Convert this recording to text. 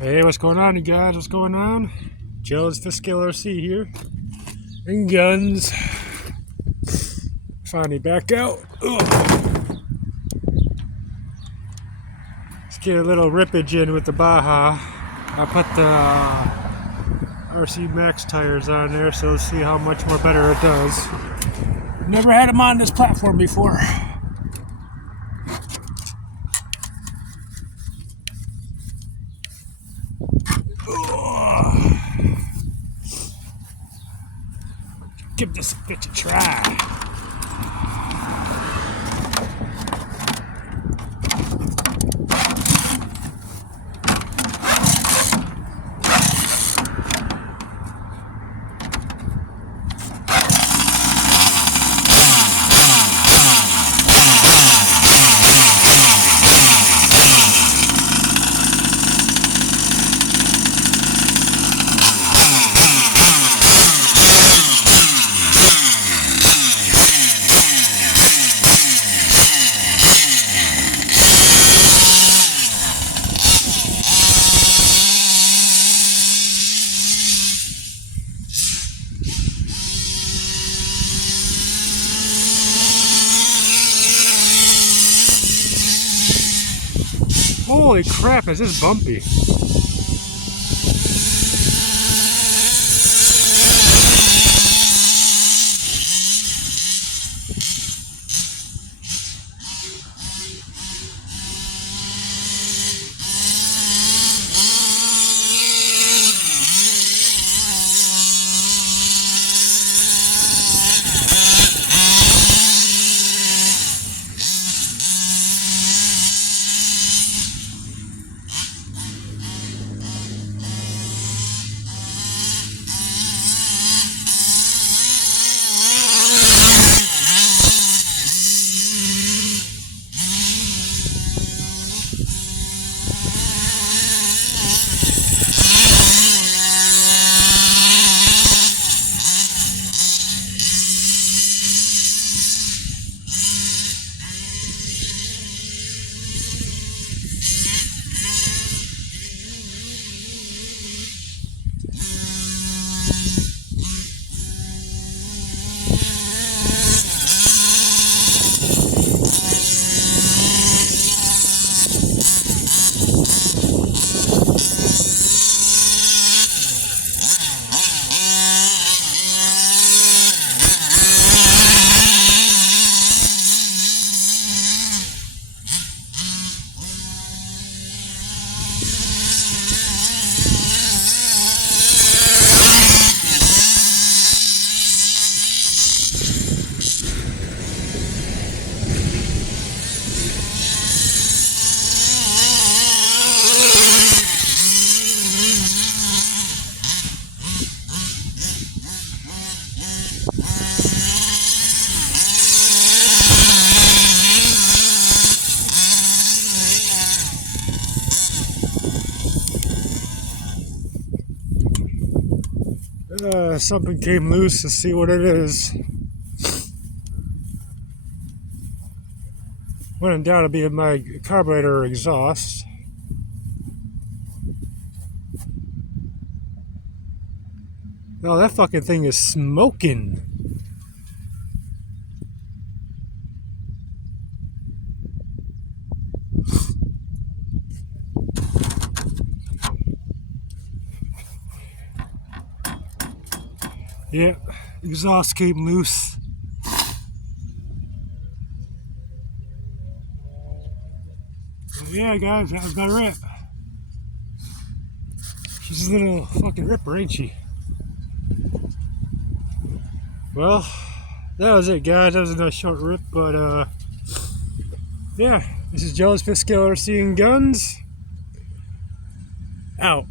Hey, what's going on, you guys? What's going on? Joe's Fiscal RC here. And guns. Finally back out. Ugh. Let's get a little rippage in with the Baja. I put the RC Max tires on there, so let's see how much more better it does. Never had them on this platform before. Give this bitch a try. Holy crap, is this bumpy? Something came loose. Let's see what it is. Went down to be my carburetor exhaust. Oh, that fucking thing is smoking. Yeah, exhaust came loose. So yeah, guys, that was my rip. She's a little fucking ripper, ain't she? Well, that was it, guys. That was a nice short rip, but yeah, this is Joe's Fiscal RC and Guns. Out.